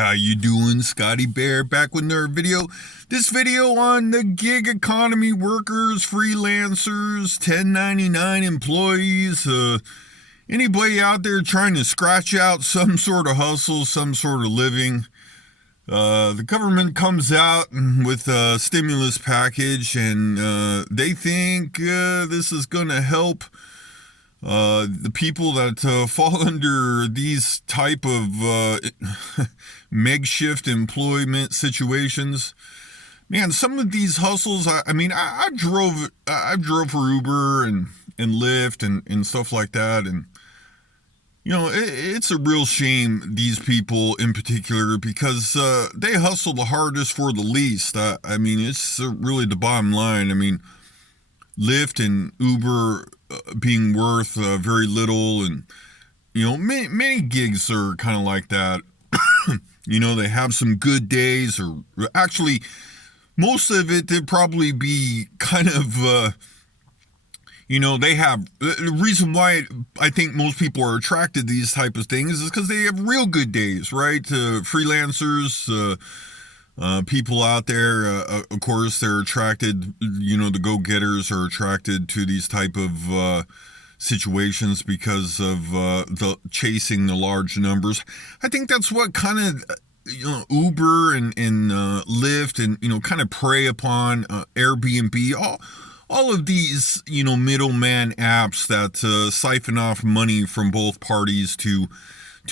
How you doing? Scotty Bear back with another video. This video on the gig economy workers, freelancers, 1099 employees, anybody out there trying to scratch out some sort of hustle, some sort of living. The government comes out with a stimulus package and they think this is going to help the people that fall under these type of makeshift employment situations. Man, some of these hustles. I drove for Uber and Lyft and stuff like that, and it's a real shame, these people in particular, because they hustle the hardest for the least. It's really the bottom line. Lyft and Uber being worth very little, and many gigs are kind of like that. They have some good days, or actually most of it they'd probably be kind of they have the reason why I think most people are attracted to these type of things is because they have real good days, right? Freelancers, people out there, of course, they're attracted. The go-getters are attracted to these type of situations because of the chasing the large numbers. I think that's what kind of Uber and Lyft and kind of prey upon, Airbnb, all of these middleman apps that siphon off money from both parties to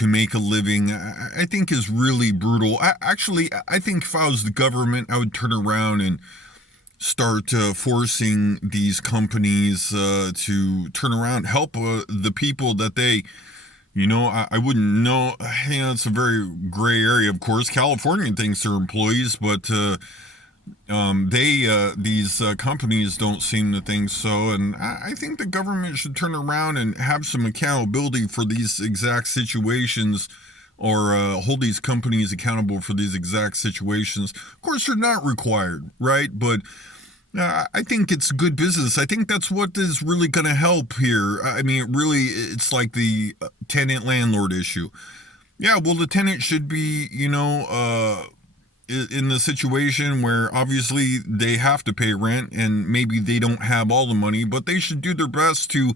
make a living. I think is really brutal. I think if I was the government, I would turn around and start forcing these companies to turn around, help the people that they, I wouldn't know. It's a very gray area, of course. California thinks they're employees, but these companies don't seem to think so. And I think the government should turn around and have some accountability for these exact situations, or hold these companies accountable for these exact situations. Of course, they're not required, right? But I think it's good business. I think that's what is really going to help here. It's like the tenant landlord issue. Yeah, well, the tenant should be, in the situation where obviously they have to pay rent and maybe they don't have all the money, but they should do their best to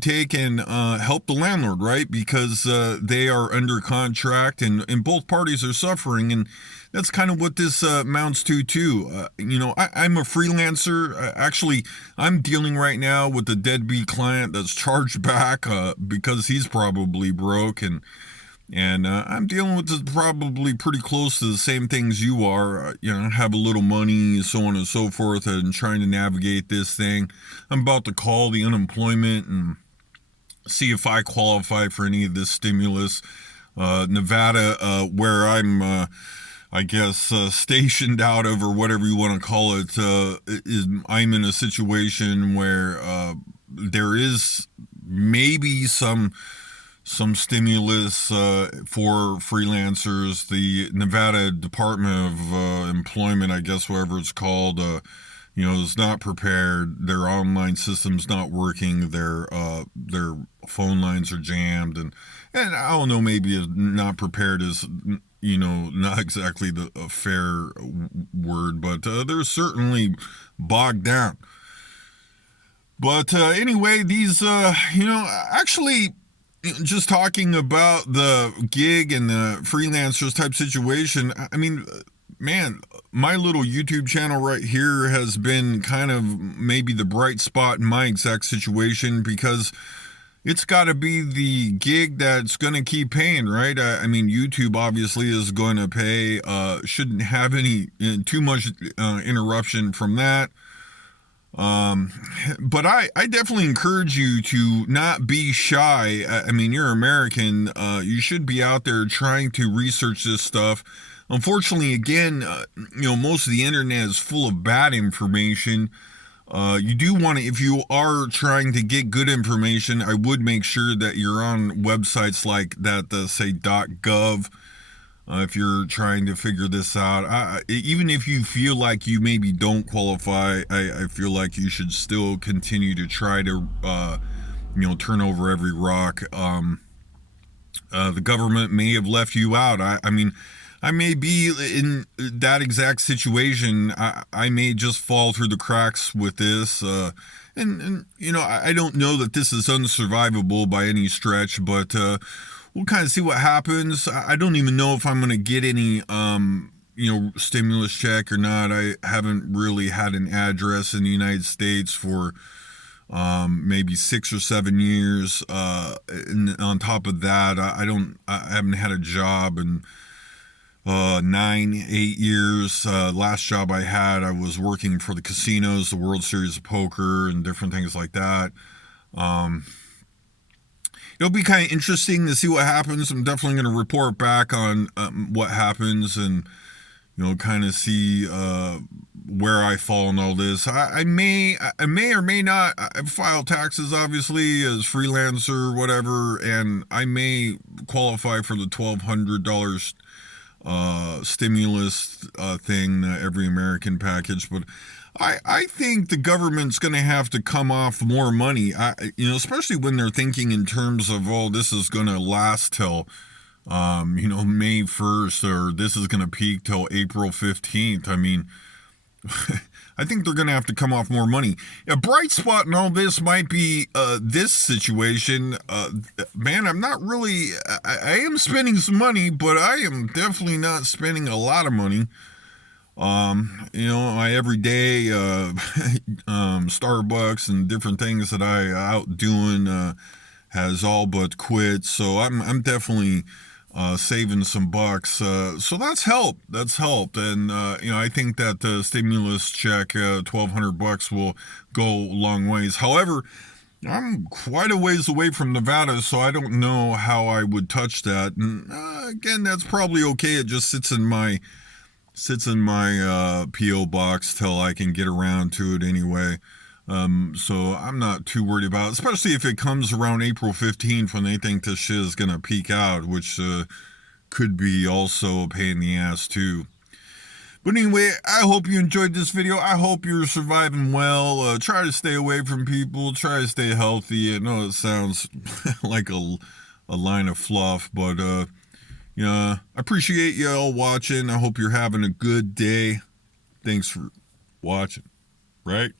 take and help the landlord, right? Because they are under contract and both parties are suffering, and that's kind of what this amounts to too. I'm a freelancer. Actually, I'm dealing right now with a deadbeat client that's charged back because he's probably broke, and I'm dealing with this probably pretty close to the same things you are. Have a little money, so on and so forth, and trying to navigate this thing. I'm about to call the unemployment and see if I qualify for any of this stimulus. Nevada, where I'm, stationed out of, or whatever you want to call it, I'm in a situation where there is maybe some stimulus for freelancers. The Nevada Department of Employment, I guess, whatever it's called, is not prepared. Their online system's not working. Their phone lines are jammed, and I don't know. Maybe not prepared is not exactly a fair word, but they're certainly bogged down. But anyway, these actually, just talking about the gig and the freelancers type situation, man, my little YouTube channel right here has been kind of maybe the bright spot in my exact situation, because it's got to be the gig that's going to keep paying, right? YouTube obviously is going to pay, shouldn't have any too much interruption from that. But I definitely encourage you to not be shy. You're American. You should be out there trying to research this stuff. Unfortunately, again, most of the internet is full of bad information. You do want to, if you are trying to get good information, I would make sure that you're on websites like that, say .gov. If you're trying to figure this out, even if you feel like you maybe don't qualify, I feel like you should still continue to try to, turn over every rock. The government may have left you out. I mean, I may be in that exact situation. I may just fall through the cracks with this. And you know, I don't know that this is unsurvivable by any stretch, but we'll kind of see what happens. I don't even know if I'm going to get any, stimulus check or not. I haven't really had an address in the United States for maybe 6 or 7 years. And on top of that, I haven't had a job in 9, 8 years. Last job I had, I was working for the casinos, the World Series of Poker, and different things like that. Um, It'll be kind of interesting to see what happens. I'm definitely going to report back on what happens, and kind of see where I fall in all this. I may or may not. I file taxes obviously as freelancer, whatever, and I may qualify for the $1,200 stimulus thing, every American package, but I think the government's going to have to come off more money. Especially when they're thinking in terms of, oh, this is going to last till May 1st, or this is going to peak till April 15th. I mean, I think they're going to have to come off more money. A bright spot in all this might be this situation. Man, I'm not really, I am spending some money, but I am definitely not spending a lot of money. My everyday Starbucks and different things that I out doing has all but quit. So I'm definitely saving some bucks. So that's helped. And I think that the stimulus check, $1,200 will go a long ways. However, I'm quite a ways away from Nevada, so I don't know how I would touch that. And again, that's probably okay. It just sits in my PO box till I can get around to it anyway. So I'm not too worried about it, especially if it comes around April 15th when they think this shit is going to peak out, which could be also a pain in the ass too. But anyway, I hope you enjoyed this video. I hope you're surviving well. Try to stay away from people. Try to stay healthy. I know it sounds like a line of fluff, but I appreciate you all watching. I hope you're having a good day. Thanks for watching. Right?